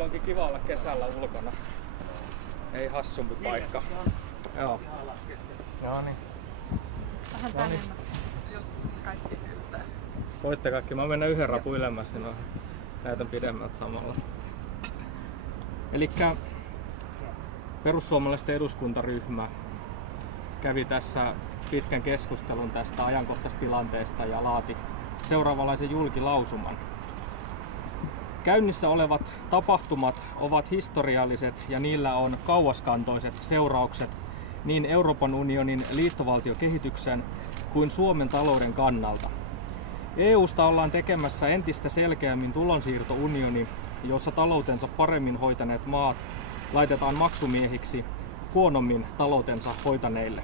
täällä onkin kiva olla kesällä ulkona. Ei hassumpi paikka. Joo. Joo niin. Vähän tänne, jos kaikki yltää. Voitte kaikki. Mä menen yhden rapun ylemmäs, niin näytän pidemmältä samalla. Elikkä perussuomalaisten eduskuntaryhmä kävi tässä pitkän keskustelun tästä ajankohtaistilanteesta ja laati seuraavanlaisen julkilausuman. Käynnissä olevat tapahtumat ovat historialliset ja niillä on kauaskantoiset seuraukset niin Euroopan unionin liittovaltiokehityksen kuin Suomen talouden kannalta. EUsta ollaan tekemässä entistä selkeämmin tulonsiirtounioni, jossa taloutensa paremmin hoitaneet maat laitetaan maksumiehiksi huonommin taloutensa hoitaneille.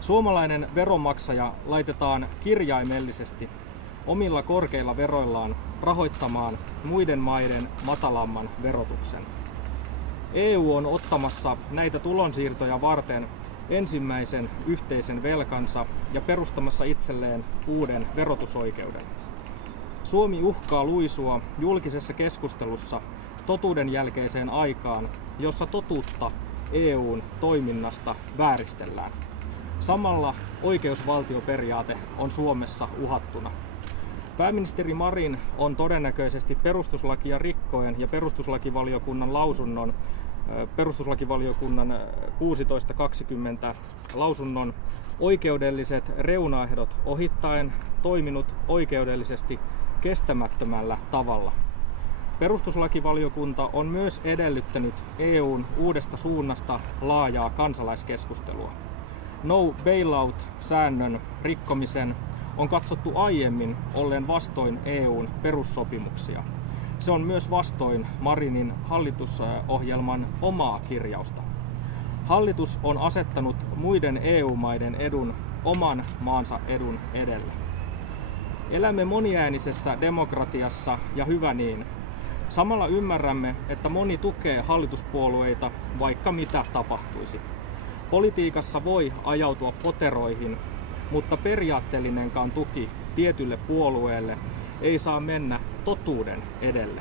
Suomalainen veronmaksaja laitetaan kirjaimellisesti omilla korkeilla veroillaan rahoittamaan muiden maiden matalamman verotuksen. EU on ottamassa näitä tulonsiirtoja varten ensimmäisen yhteisen velkansa ja perustamassa itselleen uuden verotusoikeuden. Suomi uhkaa luisua julkisessa keskustelussa totuuden jälkeiseen aikaan, jossa totuutta EUn toiminnasta vääristellään. Samalla oikeusvaltioperiaate on Suomessa uhattuna. Pääministeri Marin on todennäköisesti perustuslakia rikkoen ja perustuslakivaliokunnan lausunnon, perustuslakivaliokunnan 1620 lausunnon oikeudelliset reunaehdot ohittaen toiminut oikeudellisesti kestämättömällä tavalla. Perustuslakivaliokunta on myös edellyttänyt EUn uudesta suunnasta laajaa kansalaiskeskustelua. No bailout-säännön rikkomisen on katsottu aiemmin olleen vastoin EUn perussopimuksia. Se on myös vastoin Marinin hallitusohjelman omaa kirjausta. Hallitus on asettanut muiden EU-maiden edun oman maansa edun edelle. Elämme moniäänisessä demokratiassa ja hyvä niin. Samalla ymmärrämme, että moni tukee hallituspuolueita, vaikka mitä tapahtuisi. Politiikassa voi ajautua poteroihin, mutta periaatteellinenkaan tuki tietylle puolueelle ei saa mennä totuuden edelle.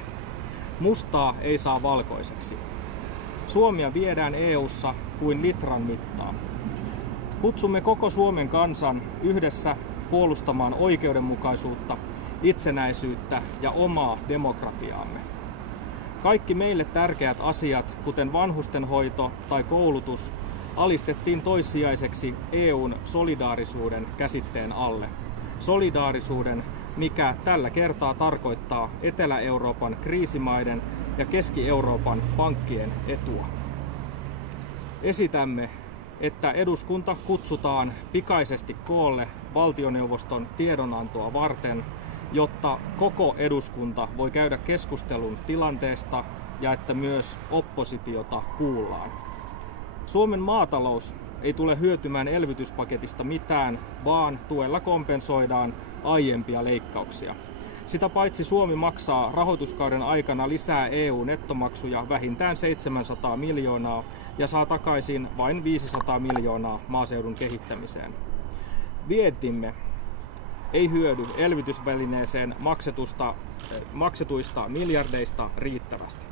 Mustaa ei saa valkoiseksi. Suomea viedään EU:ssa kuin litran mittaa. Kutsumme koko Suomen kansan yhdessä puolustamaan oikeudenmukaisuutta, itsenäisyyttä ja omaa demokratiaamme. Kaikki meille tärkeät asiat, kuten vanhustenhoito tai koulutus, alistettiin toissijaiseksi EUn solidaarisuuden käsitteen alle. Solidaarisuuden, mikä tällä kertaa tarkoittaa Etelä-Euroopan kriisimaiden ja Keski-Euroopan pankkien etua. Esitämme, että eduskunta kutsutaan pikaisesti koolle valtioneuvoston tiedonantoa varten, jotta koko eduskunta voi käydä keskustelun tilanteesta ja että myös oppositiota kuullaan. Suomen maatalous ei tule hyötymään elvytyspaketista mitään, vaan tuella kompensoidaan aiempia leikkauksia. Sitä paitsi Suomi maksaa rahoituskauden aikana lisää EU-nettomaksuja vähintään 700 miljoonaa ja saa takaisin vain 500 miljoonaa maaseudun kehittämiseen. Vientimme ei hyödy elvytysvälineeseen maksetuista miljardeista riittävästi.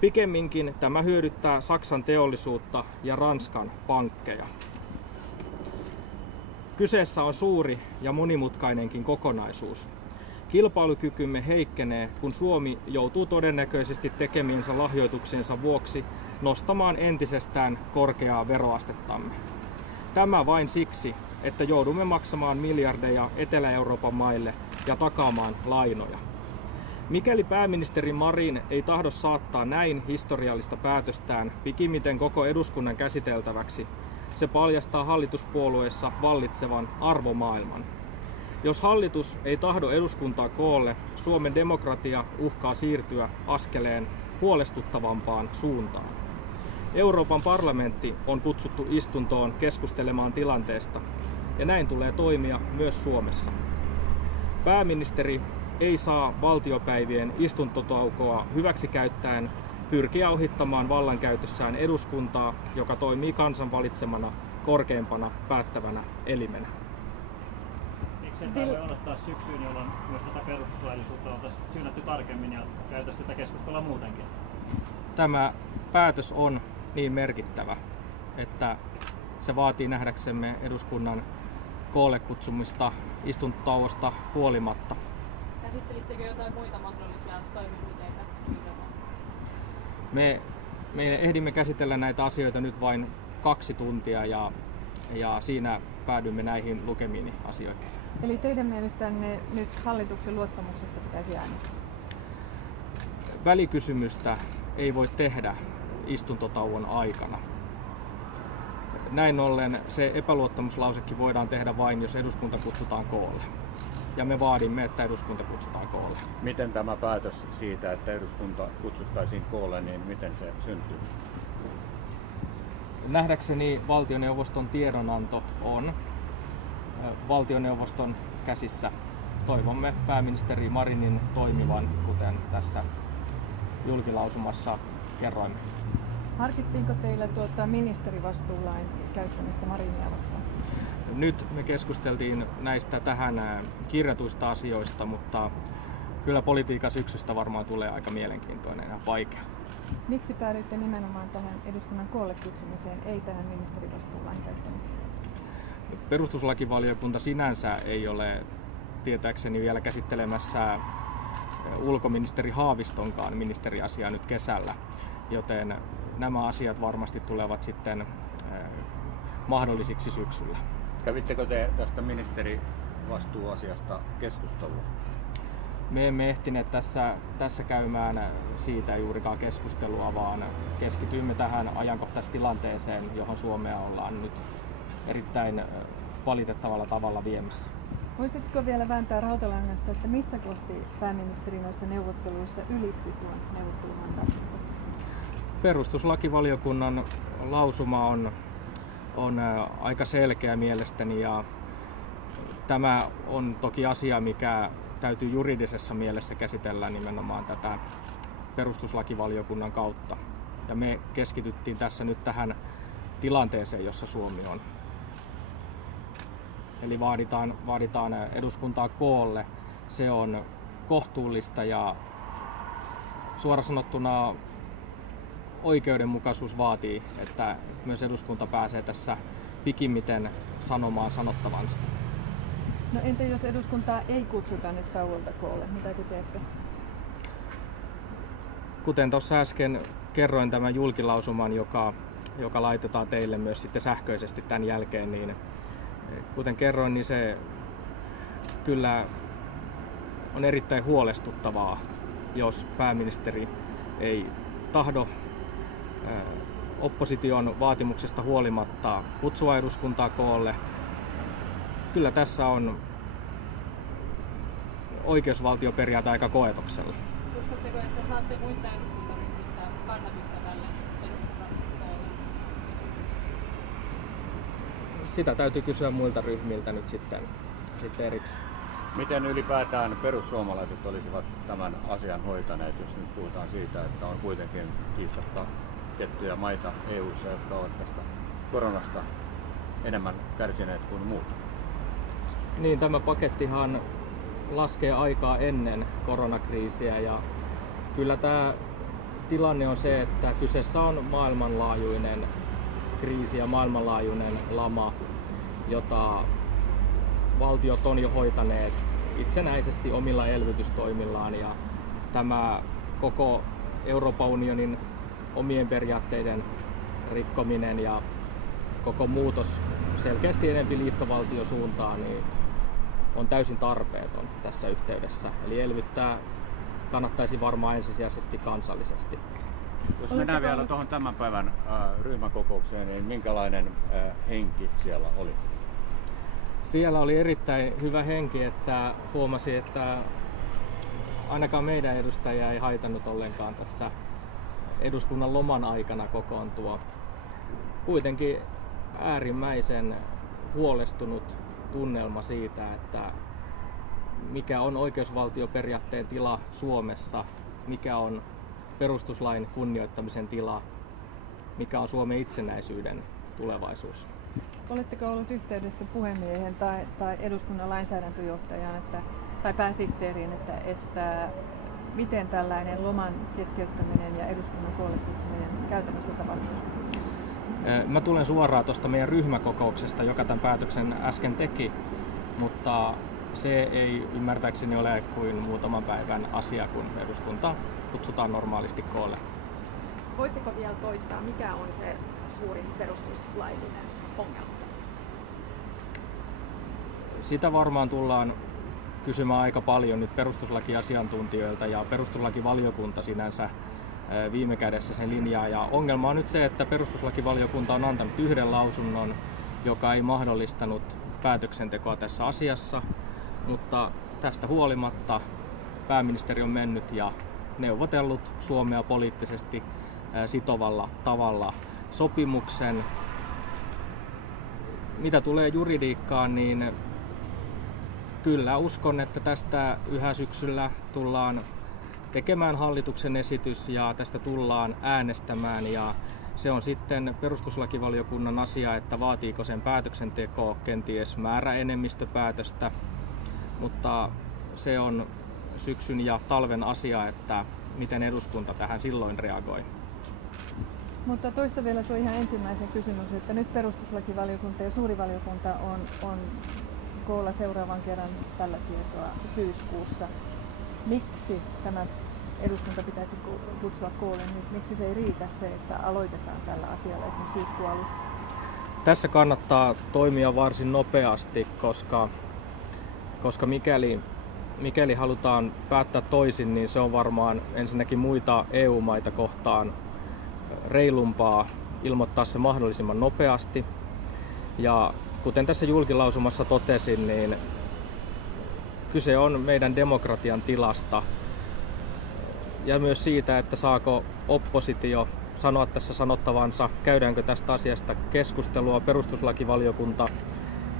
Pikemminkin tämä hyödyttää Saksan teollisuutta ja Ranskan pankkeja. Kyseessä on suuri ja monimutkainenkin kokonaisuus. Kilpailukykymme heikkenee, kun Suomi joutuu todennäköisesti tekemiensä lahjoituksiensa vuoksi nostamaan entisestään korkeaa veroastettamme. Tämä vain siksi, että joudumme maksamaan miljardeja Etelä-Euroopan maille ja takaamaan lainoja. Mikäli pääministeri Marin ei tahdo saattaa näin historiallista päätöstään pikimmiten koko eduskunnan käsiteltäväksi, se paljastaa hallituspuolueessa vallitsevan arvomaailman. Jos hallitus ei tahdo eduskuntaa koolle, Suomen demokratia uhkaa siirtyä askeleen huolestuttavampaan suuntaan. Euroopan parlamentti on kutsuttu istuntoon keskustelemaan tilanteesta, ja näin tulee toimia myös Suomessa. Pääministeri ei saa valtiopäivien istuntotaukoa hyväksikäyttäen pyrkiä ohittamaan vallankäytössään eduskuntaa, joka toimii kansan valitsemana korkeimpana päättävänä elimenä. Miksen tämä voi odottaa syksyyn, jolloin myös tätä perustuslaillisuutta oltaisiin syynätty tarkemmin ja käytäisiin sitä keskustelua muutenkin? Tämä päätös on niin merkittävä, että se vaatii nähdäksemme eduskunnan koolle kutsumista istuntotauosta huolimatta. Käsittelittekö jotain muita mahdollisia toimenpiteitä? Me ehdimme käsitellä näitä asioita nyt vain 2 tuntia ja siinä päädymme näihin lukemiin asioihin. Eli teidän mielestänne nyt hallituksen luottamuksesta pitäisi äänestää? Välikysymystä ei voi tehdä istuntotauon aikana. Näin ollen se epäluottamuslausekin voidaan tehdä vain, jos eduskunta kutsutaan koolle. Ja me vaadimme, että eduskunta kutsutaan koolle. Miten tämä päätös siitä, että eduskunta kutsuttaisiin koolle, niin miten se syntyy? Nähdäkseni valtioneuvoston tiedonanto on valtioneuvoston käsissä. Toivomme pääministeri Marinin toimivan, kuten tässä julkilausumassa kerroimme. Harkittiinko teillä ministerivastuulain käyttämistä Marinia vastaan? Nyt me keskusteltiin näistä tähän kirjatuista asioista, mutta kyllä politiikan syksystä varmaan tulee aika mielenkiintoinen ja vaikea. Miksi päädyitte nimenomaan tähän eduskunnan koolle kutsumiseen, ei tähän ministerivastuulain käyttämiseen? Perustuslakivaliokunta sinänsä ei ole tietääkseni vielä käsittelemässä ulkoministeri Haavistonkaan ministeriasiaa nyt kesällä, joten nämä asiat varmasti tulevat sitten mahdollisiksi syksyllä. Kävittekö te tästä ministerivastuuasiasta keskustelua? Me emme ehtineet tässä käymään siitä juurikaan keskustelua, vaan keskityimme tähän ajankohtaistilanteeseen, johon Suomea ollaan nyt erittäin valitettavalla tavalla viemässä. Voisitko vielä vääntää rautalangasta, että missä kohti pääministeri noissa neuvotteluissa ylitti tuon neuvottelumandaattinsa? Perustuslakivaliokunnan lausuma on aika selkeä mielestäni ja tämä on toki asia, mikä täytyy juridisessa mielessä käsitellä nimenomaan tätä perustuslakivaliokunnan kautta. Ja me keskityttiin tässä nyt tähän tilanteeseen, jossa Suomi on. Eli vaaditaan eduskuntaa koolle. Se on kohtuullista ja suoraan sanottuna oikeudenmukaisuus vaatii, että myös eduskunta pääsee tässä pikimmiten sanomaan sanottavansa. No entä jos eduskuntaa ei kutsuta nyt tauolta koolle, mitä te teette? Kuten tuossa äsken kerroin tämän julkilausuman, joka laitetaan teille myös sitten sähköisesti tämän jälkeen, niin kuten kerroin, niin se kyllä on erittäin huolestuttavaa, jos pääministeri ei tahdo opposition vaatimuksesta huolimatta kutsua eduskuntaa koolle. Kyllä tässä on oikeusvaltioperiaate aika koetuksella. Uskotteko, että saatte muista eduskuntaryhmistä kannatusta tälle eduskunnan koolle? Sitä täytyy kysyä muilta ryhmiltä nyt sitten erikseen. Miten ylipäätään perussuomalaiset olisivat tämän asian hoitaneet, jos nyt puhutaan siitä, että on kuitenkin kiistatta tiettyjä maita EU:ssa, jotka ovat tästä koronasta enemmän kärsineet kuin muut? Niin, tämä pakettihan laskee aikaa ennen koronakriisiä ja kyllä tämä tilanne on se, että kyseessä on maailmanlaajuinen kriisi ja maailmanlaajuinen lama, jota valtiot on jo hoitaneet itsenäisesti omilla elvytystoimillaan ja tämä koko Euroopan unionin omien periaatteiden rikkominen ja koko muutos selkeästi enempi liittovaltiosuuntaan niin on täysin tarpeeton tässä yhteydessä. Eli elvyttää kannattaisi varmaan ensisijaisesti kansallisesti. Jos mennään vielä tuohon tämän päivän ryhmäkokoukseen, niin minkälainen henki siellä oli? Siellä oli erittäin hyvä henki, että huomasi, että ainakaan meidän edustajia ei haitannut ollenkaan tässä eduskunnan loman aikana kokoontua. Kuitenkin äärimmäisen huolestunut tunnelma siitä, että mikä on oikeusvaltioperiaatteen tila Suomessa, mikä on perustuslain kunnioittamisen tila, mikä on Suomen itsenäisyyden tulevaisuus. Oletteko ollut yhteydessä puhemiehen tai eduskunnan lainsäädäntöjohtajaan tai pääsihteeriin, että miten tällainen loman keskeyttäminen ja eduskunnan koolle kutsuminen käytännössä tapahtuu? Mä tulen suoraan tuosta meidän ryhmäkokouksesta, joka tämän päätöksen äsken teki, mutta se ei ymmärtääkseni ole kuin muutaman päivän asia, kun eduskunta kutsutaan normaalisti koolle. Voitteko vielä toistaa, mikä on se suurin perustuslaillinen ongelma tässä? Sitä varmaan tullaan kysymään aika paljon nyt perustuslakiasiantuntijoilta, ja perustuslakivaliokunta sinänsä viime kädessä sen linjaa. Ja ongelma on nyt se, että perustuslakivaliokunta on antanut yhden lausunnon, joka ei mahdollistanut päätöksentekoa tässä asiassa, mutta tästä huolimatta pääministeri on mennyt ja neuvotellut Suomea poliittisesti sitovalla tavalla sopimuksen. Mitä tulee juridiikkaan, niin kyllä uskon, että tästä yhä syksyllä tullaan tekemään hallituksen esitys ja tästä tullaan äänestämään, ja se on sitten perustuslakivaliokunnan asia, että vaatiiko sen päätöksenteko kenties määräenemmistöpäätöstä, mutta se on syksyn ja talven asia, että miten eduskunta tähän silloin reagoi. Mutta toista vielä tuo ihan ensimmäisen kysymyksen, että nyt perustuslakivaliokunta ja suuri valiokunta on koolla seuraavan kerran tällä tietoa syyskuussa. Miksi tämä eduskunta pitäisi kutsua koolle nyt? Miksi se ei riitä se, että aloitetaan tällä asialla esimerkiksi syyskuun alussa? Tässä kannattaa toimia varsin nopeasti, koska mikäli halutaan päättää toisin, niin se on varmaan ensinnäkin muita EU-maita kohtaan reilumpaa ilmoittaa se mahdollisimman nopeasti. Ja kuten tässä julkilausumassa totesin, niin kyse on meidän demokratian tilasta ja myös siitä, että saako oppositio sanoa tässä sanottavansa, käydäänkö tästä asiasta keskustelua. Perustuslakivaliokunta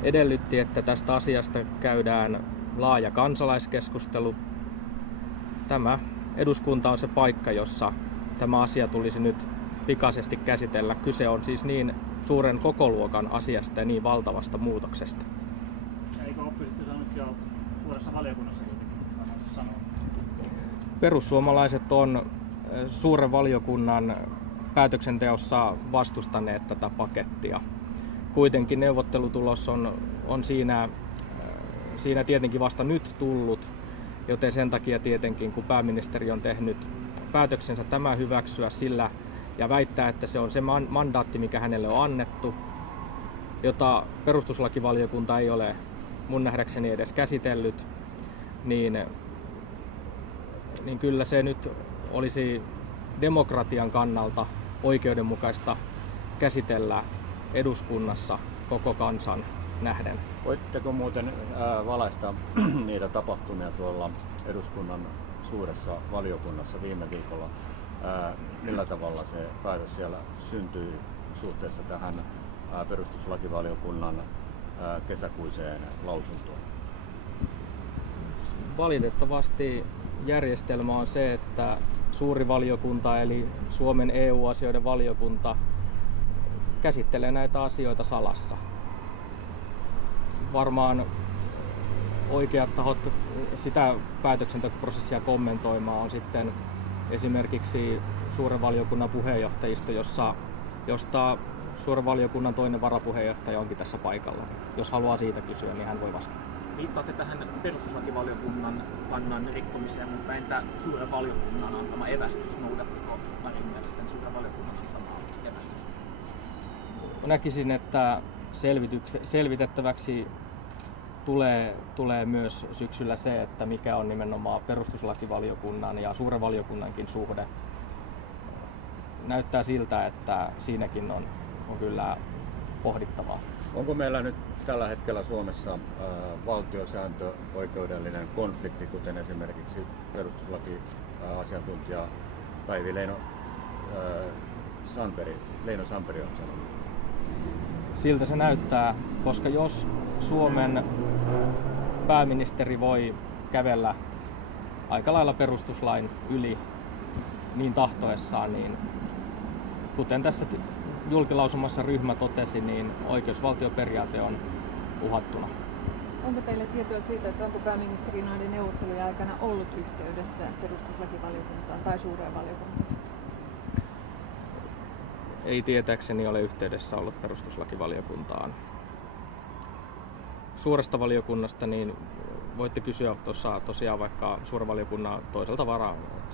edellytti, että tästä asiasta käydään laaja kansalaiskeskustelu. Tämä eduskunta on se paikka, jossa tämä asia tulisi nyt pikaisesti käsitellä. Kyse on siis niin suuren kokoluokan asiasta ja niin valtavasta muutoksesta. Eikö oppositio saanut jo suuressa valiokunnassa kuitenkin sanoa? Perussuomalaiset on suuren valiokunnan päätöksenteossa vastustaneet tätä pakettia. Kuitenkin neuvottelutulos on siinä tietenkin vasta nyt tullut, joten sen takia tietenkin, kun pääministeri on tehnyt päätöksensä tämä hyväksyä sillä ja väittää, että se on se mandaatti, mikä hänelle on annettu, jota perustuslakivaliokunta ei ole mun nähdäkseni edes käsitellyt, niin kyllä se nyt olisi demokratian kannalta oikeudenmukaista käsitellä eduskunnassa koko kansan nähden. Voitteko muuten valaista niitä tapahtumia tuolla eduskunnan suuressa valiokunnassa viime viikolla? Millä tavalla se päätös siellä syntyi suhteessa tähän perustuslakivaliokunnan kesäkuiseen lausuntoon? Valitettavasti järjestelmä on se, että suuri valiokunta eli Suomen EU-asioiden valiokunta käsittelee näitä asioita salassa. Varmaan oikeat tahot sitä päätöksentekoprosessia kommentoimaan on sitten esimerkiksi suuren valiokunnan puheenjohtajisto, josta suuren valiokunnan toinen varapuheenjohtaja onkin tässä paikalla. Jos haluaa siitä kysyä, niin hän voi vastata. Viittaatte tähän perustuslakivaliokunnan kannan rikkomiseen, mutta entä suuren valiokunnan antama evästys? Noudattiko Marin mielestä suuren valiokunnan antamaa evästystä? Näkisin, että selvitettäväksi tulee myös syksyllä se, että mikä on nimenomaan perustuslakivaliokunnan ja suuren valiokunnankin suhde. Näyttää siltä, että siinäkin on kyllä pohdittavaa. Onko meillä nyt tällä hetkellä Suomessa valtiosääntöoikeudellinen konflikti, kuten esimerkiksi perustuslakiasiantuntija Päivi Leino Samperi on sanonut? Siltä se näyttää, koska jos Suomen pääministeri voi kävellä aika lailla perustuslain yli niin tahtoessaan, niin kuten tässä julkilausumassa ryhmä totesi, niin oikeusvaltioperiaate on uhattuna. Onko teille tietoa siitä, että onko pääministeri näiden neuvottelujen aikana ollut yhteydessä perustuslakivaliokuntaan tai suureen valiokuntaan? Ei tietääkseni ole yhteydessä ollut perustuslakivaliokuntaan. Suuresta valiokunnasta niin voitte kysyä tuossa tosiaan vaikka suuren valiokunnan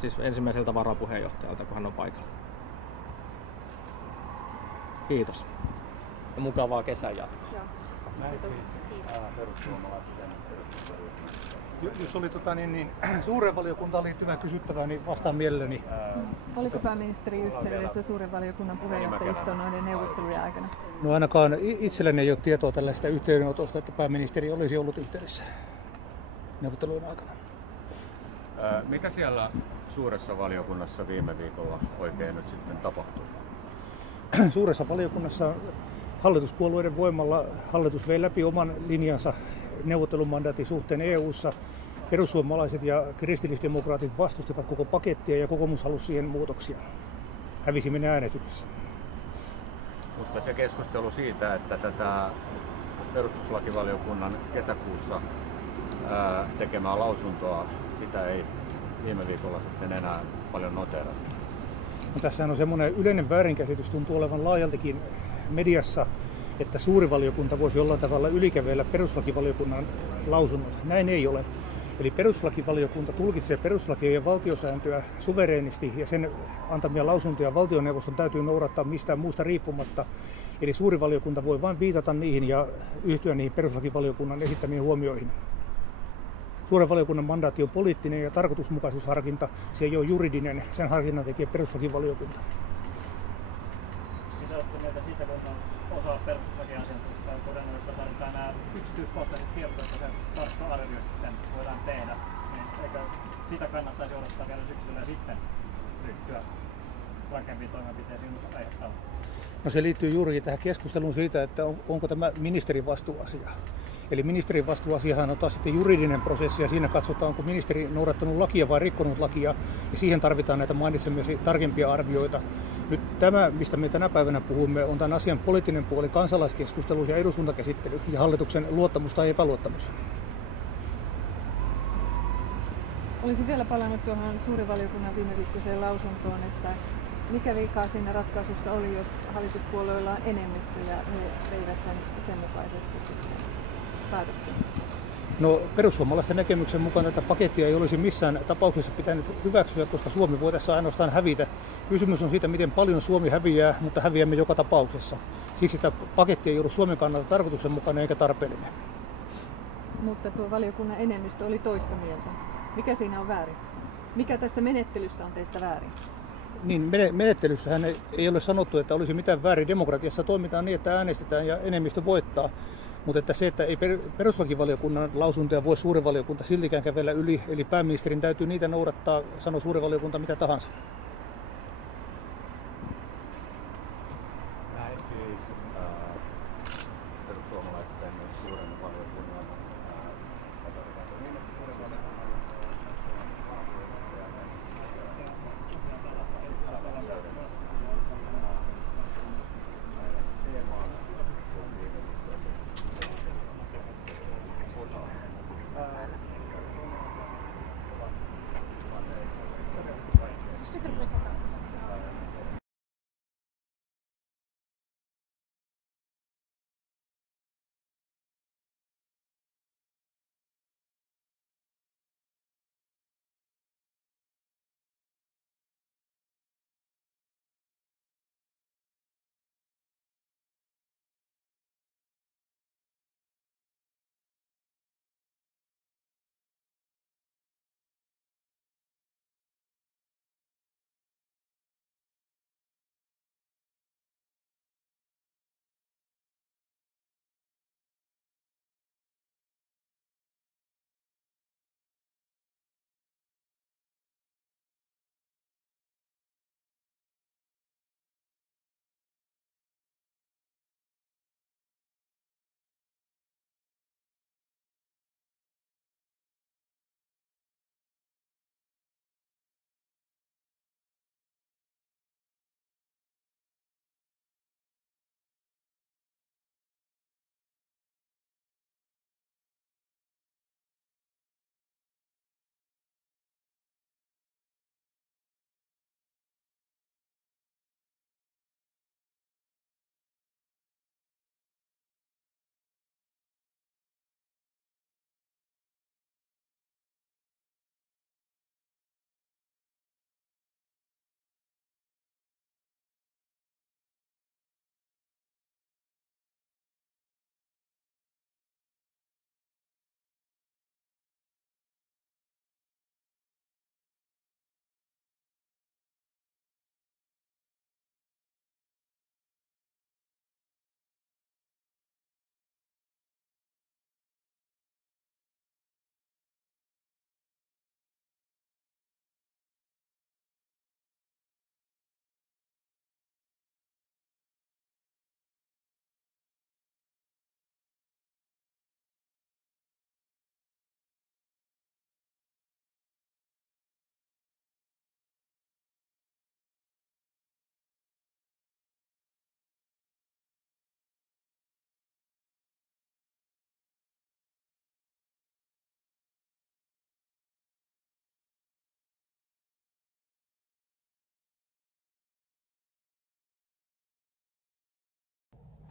siis ensimmäiseltä varapuheenjohtajalta, kun hän on paikalla. Kiitos. Ja mukavaa kesän jatkoa. Jos oli suuren valiokuntaan liittyvää kysyttävää, niin vastaan mielelläni. Oliko pääministeri yhteydessä suuren valiokunnan puheenjohtajiston noiden neuvottelujen aikana? No ainakaan itselläni ei ole tietoa tällaista yhteydenotosta, että pääministeri olisi ollut yhteydessä neuvottelujen aikana. Mitä siellä suuressa valiokunnassa viime viikolla oikein nyt sitten tapahtui? Suuressa valiokunnassa hallituspuolueiden voimalla hallitus vei läpi oman linjansa neuvottelumandaatin suhteen EU:ssa. Perussuomalaiset ja kristillisdemokraatit vastustivat koko pakettia ja kokoomus halusi siihen muutoksia. Hävisimme ne äänestyksessä. Mutta se keskustelu siitä, että tätä perustuslakivaliokunnan kesäkuussa tekemää lausuntoa, sitä ei viime viikolla sitten enää paljon noteerattu. No, tässähän on semmoinen yleinen väärinkäsitys, tuntuu olevan laajaltikin mediassa, että suuri valiokunta voisi jollain tavalla ylikävellä perustuslakivaliokunnan lausunnot. Näin ei ole. Eli perustuslakivaliokunta tulkitsee perustuslakia ja valtiosääntöä suvereenisti ja sen antamia lausuntoja valtioneuvoston täytyy noudattaa mistään muusta riippumatta. Eli suuri valiokunta voi vain viitata niihin ja yhtyä niihin perustuslakivaliokunnan esittämiin huomioihin. Suuren valiokunnan mandaatti on poliittinen ja tarkoitusmukaisuusharkinta, se ei ole juridinen, sen harkinnan tekee perustuslakivaliokunta. Mitä olette mieltä siitä, kun osa perustuslakiasiantuntijoista on todennut, että tarvitaan nämä yksityiskohtaiset tiedot, että se tarkka arvio sitten voidaan tehdä, niin eikö sitä kannattaisi odottaa vielä syksyllä ja sitten ryhtyä rankempiin toimenpiteisiin aiheuttaa? No se liittyy juurikin tähän keskusteluun siitä, että onko tämä ministerin vastuuasia. Eli ministerin vastuuasiahan on taas sitten juridinen prosessi ja siinä katsotaan, onko ministeri noudattanut lakia vai rikkonut lakia ja siihen tarvitaan näitä mainitsemiasi tarkempia arvioita. Nyt tämä, mistä me tänä päivänä puhumme, on tämän asian poliittinen puoli, kansalaiskeskustelu ja eduskuntakäsittely ja hallituksen luottamus tai epäluottamus. Olisin vielä palannut tuohon suurivaliokunnan viime viikkoiseen lausuntoon, että mikä vikaa siinä ratkaisussa oli, jos hallituspuolueilla on enemmistö ja he veivät sen mukaisesti sitten päätöksen? No perussuomalaisten näkemyksen mukaan tätä pakettia ei olisi missään tapauksessa pitänyt hyväksyä, koska Suomi voi tässä ainoastaan hävitä. Kysymys on siitä, miten paljon Suomi häviää, mutta häviämme joka tapauksessa. Siksi tämä paketti ei ollut Suomen kannalta tarkoituksenmukainen eikä tarpeellinen. Mutta tuo valiokunnan enemmistö oli toista mieltä. Mikä siinä on väärin? Mikä tässä menettelyssä on teistä väärin? Niin, menettelyssähän ei ole sanottu, että olisi mitään väärin. Demokratiassa toimitaan niin, että äänestetään ja enemmistö voittaa. Mutta että se, että ei perustuslakivaliokunnan lausuntoja voi suuri valiokunta siltikään kävellä yli, eli pääministerin täytyy niitä noudattaa, sanoo suuri valiokunta mitä tahansa.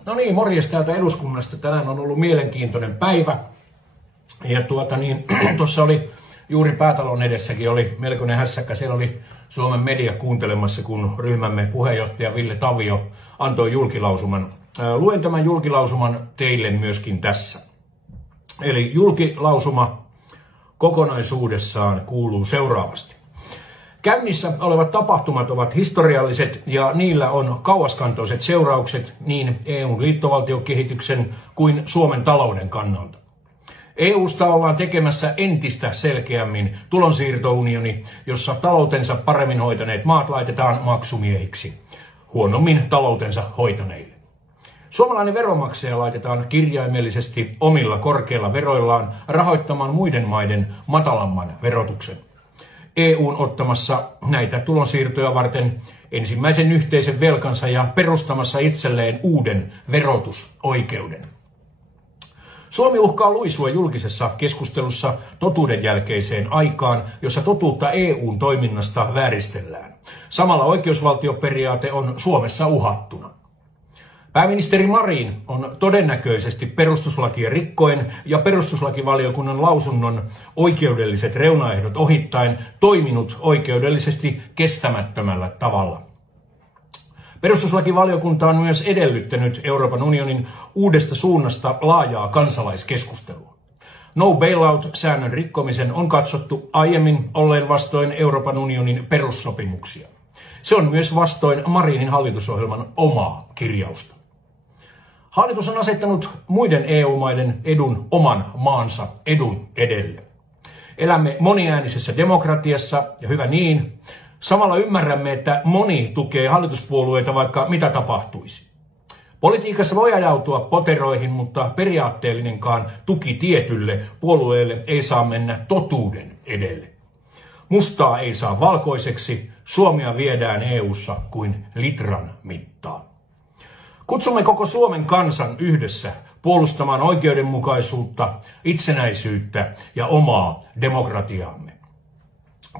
No niin, morjes täältä eduskunnasta. Tänään on ollut mielenkiintoinen päivä. Ja tuossa oli juuri Päätalon edessäkin oli melkoinen hässäkkä. Siellä oli Suomen media kuuntelemassa, kun ryhmämme puheenjohtaja Ville Tavio antoi julkilausuman. Luen tämän julkilausuman teille myöskin tässä. Eli julkilausuma kokonaisuudessaan kuuluu seuraavasti. Käynnissä olevat tapahtumat ovat historialliset ja niillä on kauaskantoiset seuraukset niin EU:n liittovaltiokehityksen kuin Suomen talouden kannalta. EU:sta ollaan tekemässä entistä selkeämmin tulonsiirtounioni, jossa taloutensa paremmin hoitaneet maat laitetaan maksumiehiksi huonommin taloutensa hoitaneille. Suomalainen veronmaksaja laitetaan kirjaimellisesti omilla korkeilla veroillaan rahoittamaan muiden maiden matalamman verotuksen. EU:n ottamassa näitä tulonsiirtoja varten ensimmäisen yhteisen velkansa ja perustamassa itselleen uuden verotusoikeuden. Suomi uhkaa luisua julkisessa keskustelussa totuuden jälkeiseen aikaan, jossa totuutta EU:n toiminnasta vääristellään. Samalla oikeusvaltioperiaate on Suomessa uhattuna. Pääministeri Marin on todennäköisesti perustuslakia rikkoen ja perustuslakivaliokunnan lausunnon oikeudelliset reunaehdot ohittaen toiminut oikeudellisesti kestämättömällä tavalla. Perustuslakivaliokunta on myös edellyttänyt Euroopan unionin uudesta suunnasta laajaa kansalaiskeskustelua. No bailout-säännön rikkomisen on katsottu aiemmin olleen vastoin Euroopan unionin perussopimuksia. Se on myös vastoin Marinin hallitusohjelman omaa kirjausta. Hallitus on asettanut muiden EU-maiden edun oman maansa edun edelle. Elämme moniäänisessä demokratiassa, ja hyvä niin. Samalla ymmärrämme, että moni tukee hallituspuolueita, vaikka mitä tapahtuisi. Politiikassa voi ajautua poteroihin, mutta periaatteellinenkaan tuki tietylle puolueelle ei saa mennä totuuden edelle. Mustaa ei saa valkoiseksi, Suomea viedään EU:ssa kuin litran mittaa. Kutsumme koko Suomen kansan yhdessä puolustamaan oikeudenmukaisuutta, itsenäisyyttä ja omaa demokratiaamme.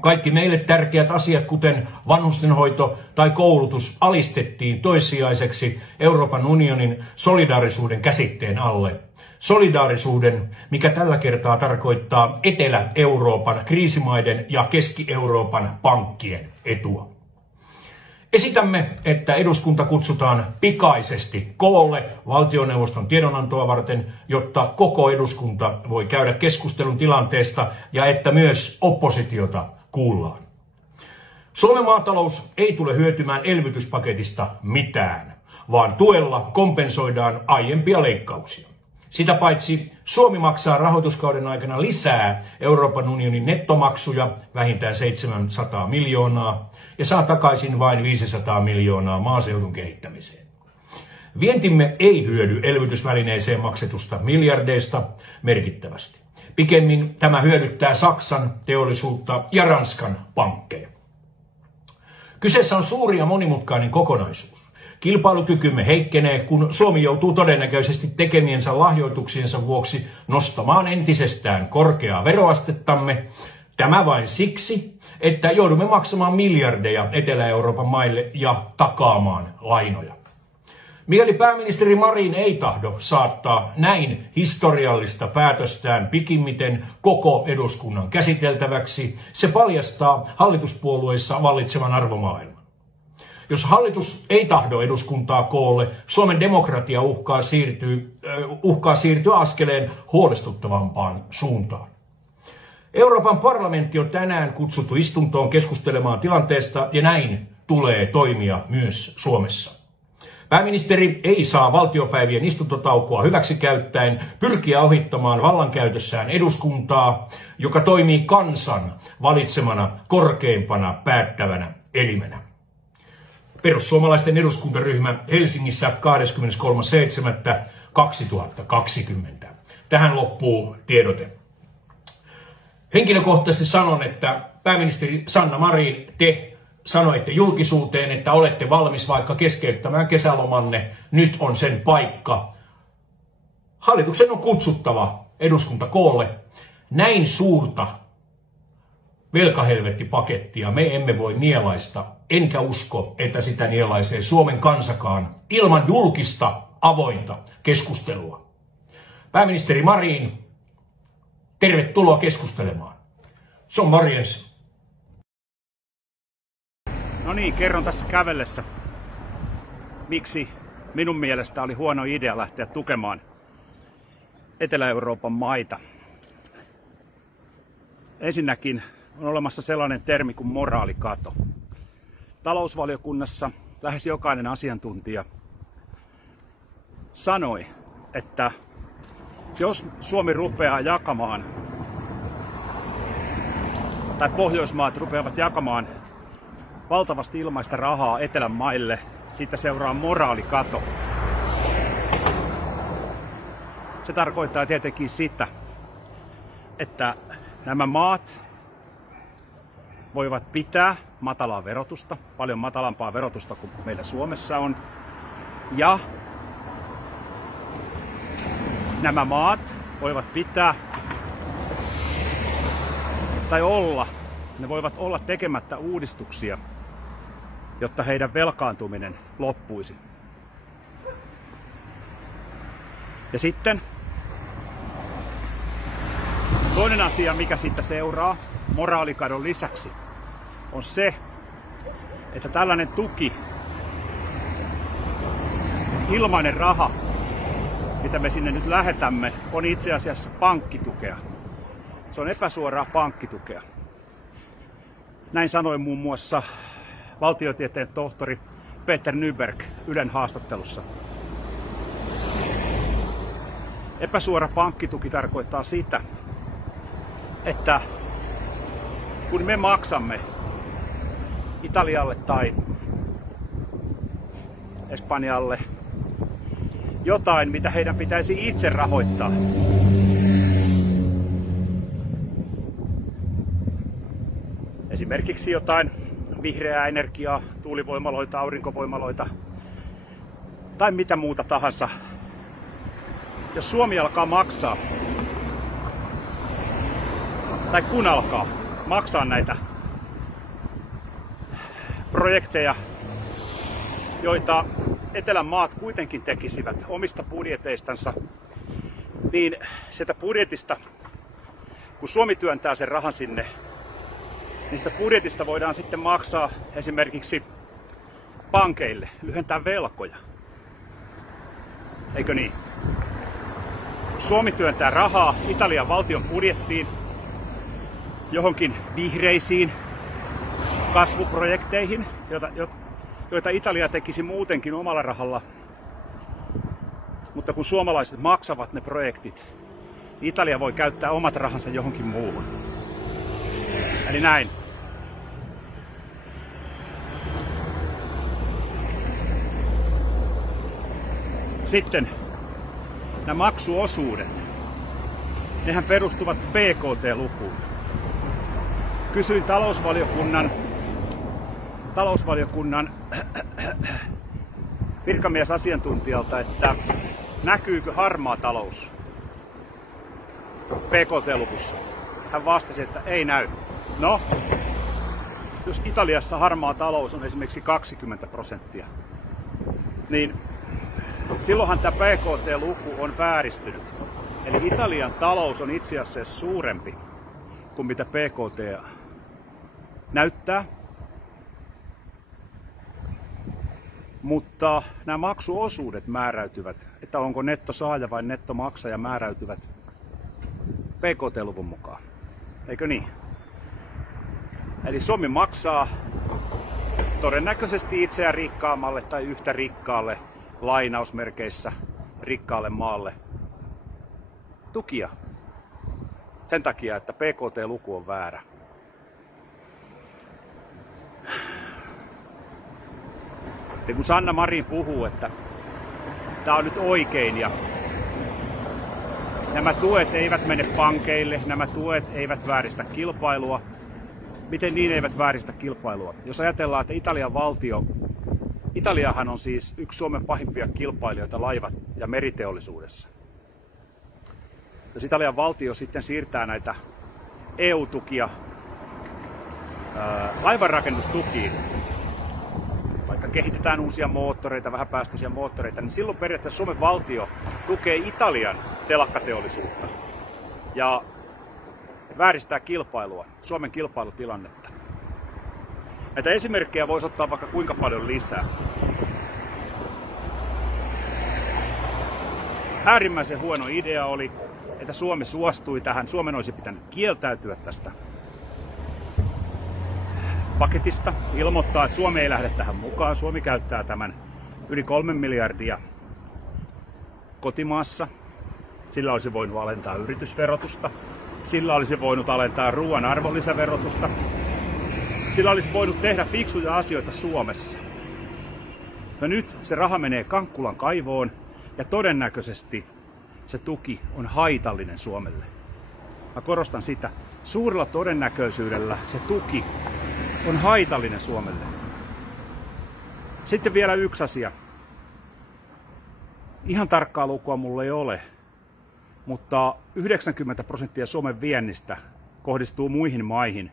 Kaikki meille tärkeät asiat, kuten vanhustenhoito tai koulutus, alistettiin toissijaiseksi Euroopan unionin solidaarisuuden käsitteen alle. Solidaarisuuden, mikä tällä kertaa tarkoittaa Etelä-Euroopan kriisimaiden ja Keski-Euroopan pankkien etua. Esitämme, että eduskunta kutsutaan pikaisesti koolle valtioneuvoston tiedonantoa varten, jotta koko eduskunta voi käydä keskustelun tilanteesta ja että myös oppositiota kuullaan. Suomen maatalous ei tule hyötymään elvytyspaketista mitään, vaan tuella kompensoidaan aiempia leikkauksia. Sitä paitsi Suomi maksaa rahoituskauden aikana lisää Euroopan unionin nettomaksuja vähintään 700 miljoonaa ja saa takaisin vain 500 miljoonaa maaseudun kehittämiseen. Vientimme ei hyödy elvytysvälineeseen maksetusta miljardeista merkittävästi. Pikemmin tämä hyödyttää Saksan teollisuutta ja Ranskan pankkeja. Kyseessä on suuri ja monimutkainen kokonaisuus. Kilpailukykymme heikkenee, kun Suomi joutuu todennäköisesti tekemiensä lahjoituksiensa vuoksi nostamaan entisestään korkeaa veroastettamme. Tämä vain siksi, että joudumme maksamaan miljardeja Etelä-Euroopan maille ja takaamaan lainoja. Mikäli pääministeri Marin ei tahdo saattaa näin historiallista päätöstään pikimmiten koko eduskunnan käsiteltäväksi, se paljastaa hallituspuolueissa vallitsevan arvomaailman. Jos hallitus ei tahdo eduskuntaa koolle, Suomen demokratia uhkaa siirtyä askeleen huolestuttavampaan suuntaan. Euroopan parlamentti on tänään kutsuttu istuntoon keskustelemaan tilanteesta ja näin tulee toimia myös Suomessa. Pääministeri ei saa valtiopäivien istuntotaukoa hyväksikäyttäen pyrkiä ohittamaan vallankäytössään eduskuntaa, joka toimii kansan valitsemana korkeimpana päättävänä elimenä. Perussuomalaisten eduskuntaryhmä Helsingissä 23.7.2020. Tähän loppuu tiedote. Henkilökohtaisesti sanon, että pääministeri Sanna Marin, te sanoitte julkisuuteen, että olette valmis vaikka keskeyttämään kesälomanne. Nyt on sen paikka. Hallituksen on kutsuttava eduskunta koolle. Näin suurta velkahelvettipakettia me emme voi nielaista, enkä usko, että sitä nielaisee Suomen kansakaan ilman julkista avointa keskustelua. Pääministeri Marin, tervetuloa keskustelemaan. Se on morjens. No niin, kerron tässä kävellessä, miksi minun mielestä oli huono idea lähteä tukemaan Etelä-Euroopan maita. Ensinnäkin on olemassa sellainen termi kuin moraalikato. Talousvaliokunnassa lähes jokainen asiantuntija sanoi, että jos Suomi rupeaa jakamaan, tai Pohjoismaat rupeavat jakamaan valtavasti ilmaista rahaa etelän maille, siitä seuraa moraalikato. Se tarkoittaa tietenkin sitä, että nämä maat voivat pitää matalaa verotusta, paljon matalampaa verotusta kuin meillä Suomessa on. Ja nämä maat voivat pitää tai ne voivat olla tekemättä uudistuksia, jotta heidän velkaantuminen loppuisi. Ja sitten toinen asia, mikä siitä seuraa moraalikadon lisäksi, on se, että tällainen tuki, ilmainen raha, mitä me sinne nyt lähetämme, on itse asiassa pankkitukea. Se on epäsuoraa pankkitukea. Näin sanoi muun muassa valtiotieteen tohtori Peter Nyberg Ylen haastattelussa. Epäsuora pankkituki tarkoittaa sitä, että kun me maksamme Italialle tai Espanjalle jotain, mitä heidän pitäisi itse rahoittaa, esimerkiksi jotain vihreää energiaa, tuulivoimaloita, aurinkovoimaloita tai mitä muuta tahansa. Jos Suomi alkaa maksaa, tai kun alkaa maksaa näitä projekteja, joita etelän maat kuitenkin tekisivät omista budjeteistansa, niin sieltä budjetista, kun Suomi työntää sen rahan sinne, niin sitä budjetista voidaan sitten maksaa esimerkiksi pankeille, lyhentää velkoja. Eikö niin? Suomi työntää rahaa Italian valtion budjettiin, johonkin vihreisiin kasvuprojekteihin, joita Italia tekisi muutenkin omalla rahalla. Mutta kun suomalaiset maksavat ne projektit, niin Italia voi käyttää omat rahansa johonkin muuhun. Eli näin. Sitten nämä maksuosuudet, nehän perustuvat BKT-lukuun. Kysyin talousvaliokunnan virkamiesasiantuntijalta, että näkyykö harmaa talous BKT-lukussa. Hän vastasi, että ei näy. No, jos Italiassa harmaa talous on esimerkiksi 20%, niin silloinhan tämä BKT-luku on vääristynyt. Eli Italian talous on itse asiassa suurempi kuin mitä BKT näyttää. Mutta nämä maksuosuudet määräytyvät, että onko nettosaaja vai nettomaksaja, määräytyvät BKT-luvun mukaan. Eikö niin? Eli Suomi maksaa todennäköisesti itseään rikkaammalle tai yhtä rikkaalle lainausmerkeissä rikkaalle maalle tukia. Sen takia, että BKT-luku on väärä. Ja kun Sanna Marin puhuu, että tämä on nyt oikein ja nämä tuet eivät mene pankeille, nämä tuet eivät vääristä kilpailua. Miten niin eivät vääristä kilpailua? Jos ajatellaan, että Italiahan on siis yksi Suomen pahimpia kilpailijoita laiva- ja meriteollisuudessa. Jos Italian valtio sitten siirtää näitä EU-tukia laivanrakennustukiin, vaikka kehitetään uusia moottoreita, vähäpäästöisiä moottoreita, niin silloin periaatteessa Suomen valtio tukee Italian telakkateollisuutta ja vääristää kilpailua, Suomen kilpailutilannetta. Näitä esimerkkejä voisi ottaa vaikka kuinka paljon lisää. Äärimmäisen huono idea oli, että Suomi suostui tähän. Suomen olisi pitänyt kieltäytyä tästä paketista, ilmoittaa, että Suomi ei lähde tähän mukaan. Suomi käyttää tämän yli 3 miljardia kotimaassa. Sillä olisi voinut alentaa yritysverotusta. Sillä olisi voinut alentaa ruoan arvonlisäverotusta. Sillä olisi voinut tehdä fiksuja asioita Suomessa. Ja nyt se raha menee Kankkulan kaivoon ja todennäköisesti se tuki on haitallinen Suomelle. Mä korostan sitä. Suurella todennäköisyydellä se tuki on haitallinen Suomelle. Sitten vielä yksi asia. Ihan tarkkaa lukua mulla ei ole, mutta 90% Suomen viennistä kohdistuu muihin maihin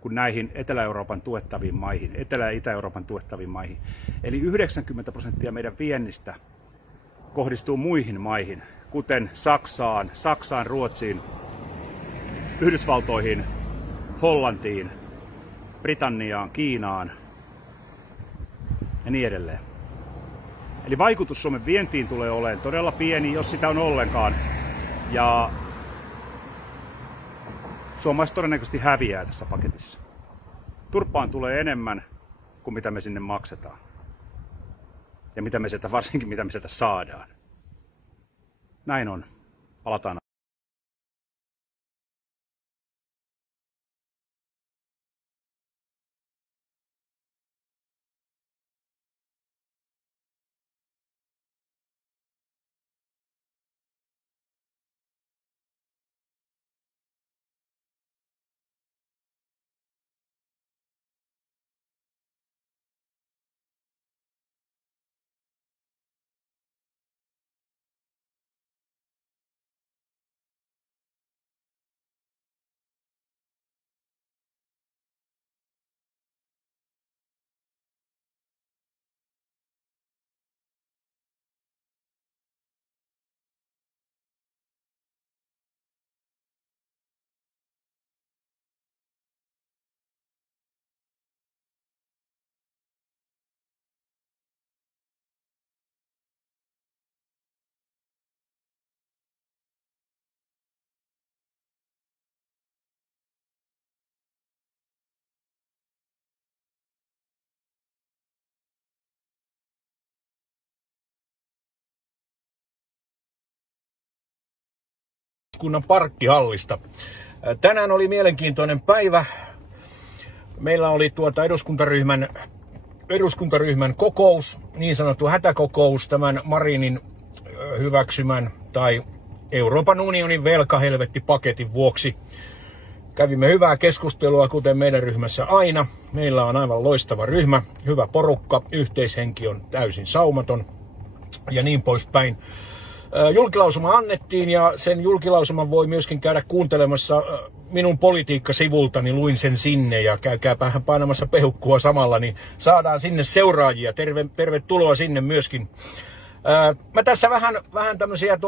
kuin näihin Etelä-Euroopan tuettaviin maihin, Etelä- ja Itä-Euroopan tuettaviin maihin. Eli 90% meidän viennistä kohdistuu muihin maihin, kuten Saksaan, Ruotsiin, Yhdysvaltoihin, Hollantiin, Britanniaan, Kiinaan ja niin edelleen. Eli vaikutus Suomen vientiin tulee olemaan todella pieni, jos sitä on ollenkaan. Ja suomalaiset todennäköisesti häviää tässä paketissa. Turpaan tulee enemmän kuin mitä me sinne maksetaan. Ja varsinkin mitä me sieltä saadaan. Näin on. Palataan. Eduskunnan parkkihallista. Tänään oli mielenkiintoinen päivä. Meillä oli eduskuntaryhmän kokous, niin sanottu hätäkokous tämän Marinin hyväksymän tai Euroopan unionin velkahelvettipaketin vuoksi. Kävimme hyvää keskustelua, kuten meidän ryhmässä aina. Meillä on aivan loistava ryhmä, hyvä porukka, yhteishenki on täysin saumaton ja niin poispäin. Julkilausuma annettiin ja sen julkilausuman voi myöskin käydä kuuntelemassa minun politiikkasivultani, luin sen sinne ja käykääpähän painamassa pehukkua samalla, niin saadaan sinne seuraajia. Tervetuloa sinne myöskin. Mä tässä vähän tämmöisiä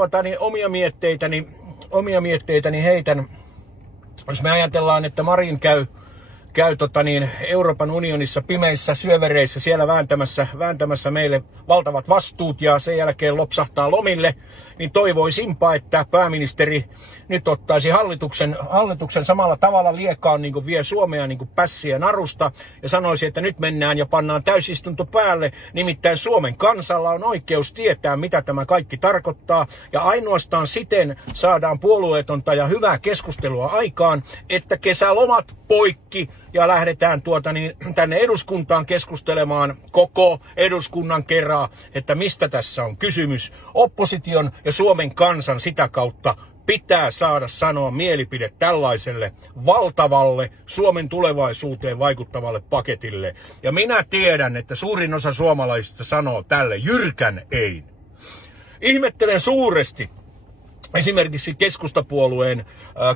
omia mietteitäni heitän. Jos me ajatellaan, että Marin käy Euroopan unionissa pimeissä syövereissä siellä vääntämässä meille valtavat vastuut ja sen jälkeen lopsahtaa lomille, niin toivoisinpa, että pääministeri nyt ottaisi hallituksen samalla tavalla liekaan, niin kuin vie Suomea niin kuin pässiä narusta ja sanoisi, että nyt mennään ja pannaan täysistunto päälle, nimittäin Suomen kansalla on oikeus tietää, mitä tämä kaikki tarkoittaa ja ainoastaan siten saadaan puolueetonta ja hyvää keskustelua aikaan, että kesälomat poikki ja lähdetään tänne eduskuntaan keskustelemaan koko eduskunnan kerran, että mistä tässä on kysymys. Opposition ja Suomen kansan sitä kautta pitää saada sanoa mielipide tällaiselle valtavalle Suomen tulevaisuuteen vaikuttavalle paketille. Ja minä tiedän, että suurin osa suomalaisista sanoo tälle jyrkän ei. Ihmettelen suuresti, esimerkiksi keskustapuolueen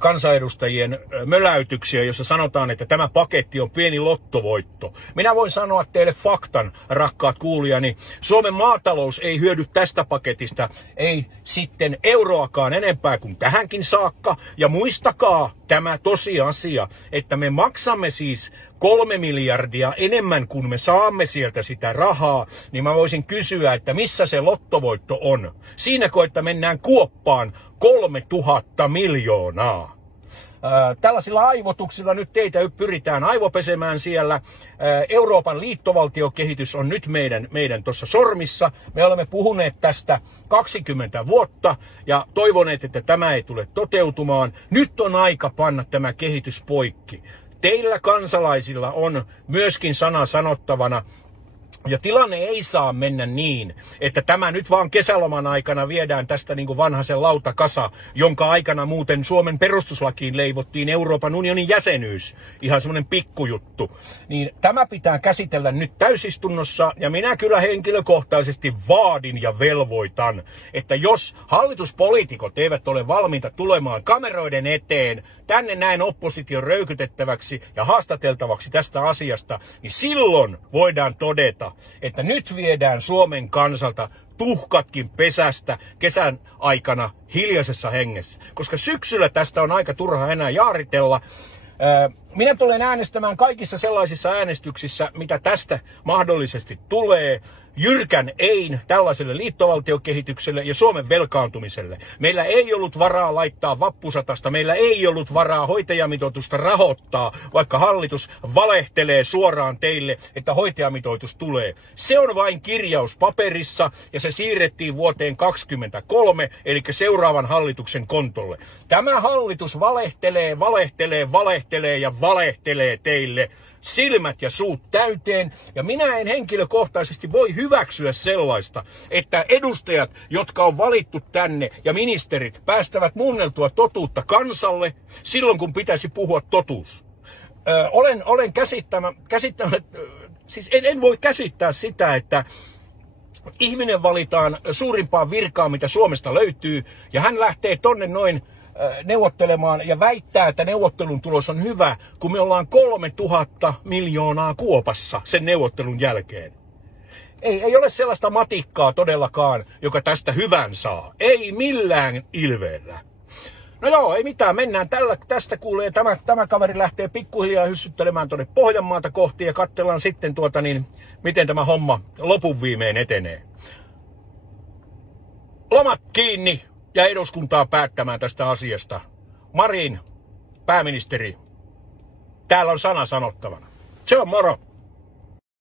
kansanedustajien möläytyksiä, jossa sanotaan, että tämä paketti on pieni lottovoitto. Minä voin sanoa teille faktan, rakkaat kuulijani. Suomen maatalous ei hyödy tästä paketista, ei sitten euroakaan enempää kuin tähänkin saakka. Ja muistakaa tämä tosiasia, että me maksamme siis 3 miljardia enemmän kuin me saamme sieltä sitä rahaa, niin mä voisin kysyä, että missä se lottovoitto on. Siinäkö, että mennään kuoppaan 3000 miljoonaa. Tällaisilla aivotuksilla nyt teitä pyritään aivopesemään siellä. Euroopan liittovaltiokehitys on nyt meidän tuossa sormissa. Me olemme puhuneet tästä 20 vuotta ja toivoneet, että tämä ei tule toteutumaan. Nyt on aika panna tämä kehitys poikki. Teillä kansalaisilla on myöskin sana sanottavana. Ja tilanne ei saa mennä niin, että tämä nyt vaan kesäloman aikana viedään tästä niin kuin Vanhasen lautakasa, jonka aikana muuten Suomen perustuslakiin leivottiin Euroopan unionin jäsenyys. Ihan semmoinen pikkujuttu. Niin tämä pitää käsitellä nyt täysistunnossa ja minä kyllä henkilökohtaisesti vaadin ja velvoitan, että jos hallituspoliitikot eivät ole valmiita tulemaan kameroiden eteen, tänne näin opposition röykytettäväksi ja haastateltavaksi tästä asiasta, niin silloin voidaan todeta, että nyt viedään Suomen kansalta tuhkatkin pesästä kesän aikana hiljaisessa hengessä. Koska syksyllä tästä on aika turha enää jaaritella. Minä tulen äänestämään kaikissa sellaisissa äänestyksissä, mitä tästä mahdollisesti tulee, jyrkän ein tällaiselle liittovaltiokehitykselle ja Suomen velkaantumiselle. Meillä ei ollut varaa laittaa vappusatasta, meillä ei ollut varaa hoitajamitoitusta rahoittaa, vaikka hallitus valehtelee suoraan teille, että hoitajamitoitus tulee. Se on vain kirjaus paperissa ja se siirrettiin vuoteen 2023, eli seuraavan hallituksen kontolle. Tämä hallitus valehtelee teille. Silmät ja suut täyteen, ja minä en henkilökohtaisesti voi hyväksyä sellaista, että edustajat, jotka on valittu tänne, ja ministerit päästävät muunneltua totuutta kansalle silloin, kun pitäisi puhua totuus. Olen siis en voi käsittää sitä, että ihminen valitaan suurimpaan virkaan, mitä Suomesta löytyy, ja hän lähtee tonne noin neuvottelemaan ja väittää, että neuvottelun tulos on hyvä, kun me ollaan 3000 miljoonaa kuopassa sen neuvottelun jälkeen. Ei ole sellaista matikkaa todellakaan, joka tästä hyvän saa. Ei millään ilveellä. No joo, ei mitään, mennään tästä kuulee. Tämä kaveri lähtee pikkuhiljaa hyssyttelemään tuonne Pohjanmaata kohti ja katsellaan sitten miten tämä homma lopun viimein etenee. Lomat kiinni ja eduskuntaa päättämään tästä asiasta. Marin, pääministeri, täällä on sana sanottavana. Se on moro.